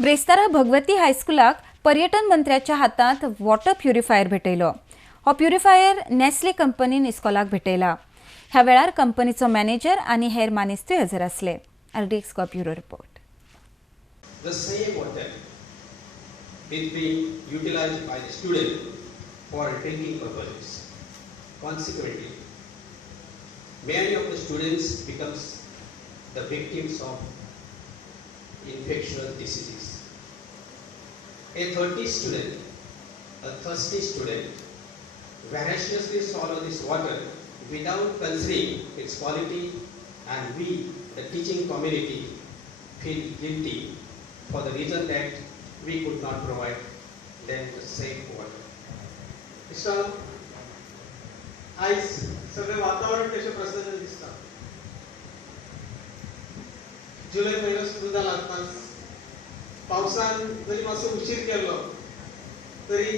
ब्रेस्तारा भगवती हायस्कुलाक पर्यटन मंत्र्याच्या हातात water purifier भेटयलो। हो प्युरिफायर नेस्ले कंपनीन इस्कॉलाक भेटयला। ह्या वेळार कंपनीचो मॅनेजर आणि हेर मानेस्तूय हजर असले। RDX bureau report. The same water is being utilized by the student for drinking purposes. Consequently, many of the students becomes the victims of infectious diseases. A thirsty student voraciously swallow this water without considering its quality, and we, the teaching community, feel guilty for the reason that we could not provide them the safe water. Mister, आयज सगळे वातावरण कशें प्रसन्न दिसता। जुलै म्हयनो सुरू जाला आतांच। पावसान जरी मातसो उशीर केलो तरी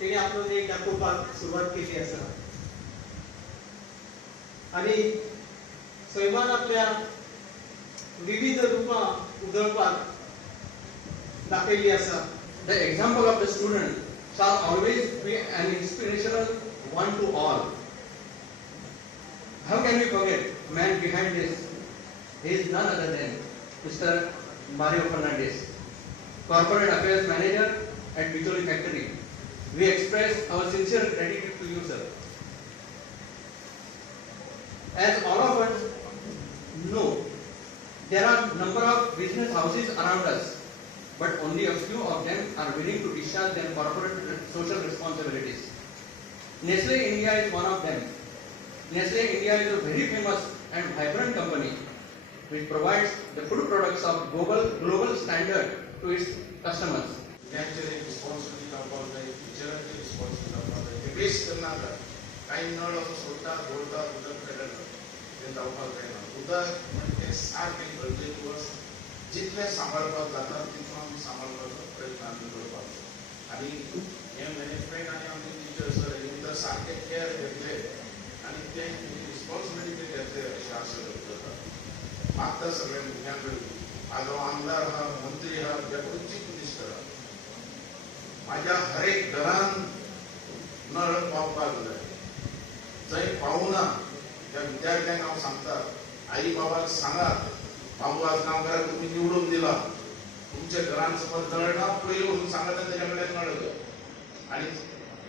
तेणी आपलो नेट दाखोवपाक सुरवात केली आसा आनी सैमान आपल्या विविध रूपां उजळपाक दाखयल्ली आसा। The example of the student shall always be an inspirational one to all. How can we forget the man behind this? He is none other than Mr. Mario Fernandez, Corporate Affairs Manager at Bicholi Factory. We express our sincere gratitude to you, sir. As all of us know, there are number of business houses around us, but only a few of them are willing to discharge their corporate social responsibilities. Nestle India is one of them. Nestle India is a very famous and vibrant company which provides the food products of global standard to its customers. Naturally responsibility दाखवता है, टीचरांची responsibility दाखवता है, ते waste करणार नाही. काही नळ असं सोडतात, बोलतात, उदक फेडत ते दाखवता येणार. उदक म्हणजे सारखे गरजेचं असतं. जितले सांभाळपाक जातात तितलो आमी सांभाळपाचो प्रयत्न आमी करपाक आनी हे मॅनेजमेंट आनी आमचे टिचर्स हे तर सारके केअर घेतले आनी ते रिस्पॉन्सिबिलिटी घेतले अशें आशा करता. मागता सगळ्या भुरग्यां कडेन म्हाजो आमदार आहा, मंत्री आहा, डेप्युटी चीफ मिनिस्टर आहा, म्हाज्या हर एक घरान नळ पावपाक जाय. जंय पावना त्या विद्यार्थ्यांक हांव सांगता, आई बाबाक सांगात, बाबू आज गांवकाराक तुम्ही निवडून दिला, तुमच्या घरान सपोज नळ ना, पयलीं वचून सांगात तेच्या कडेन नळ घे आनी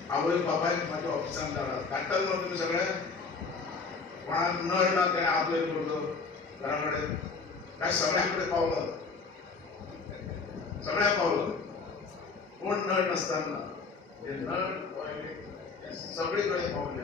आवय बाबायक म्हाज्या ऑफिसान धाडात. धाडटात म्हणून तुमी सगळे कोणाक नळ ना तेणे आपले करचो घरा कडेन काय सगळ्यां कडेन पावलो, सगळ्याक पावलो, कोण नळ नसताना हे नळ सगळे कडेन पावले.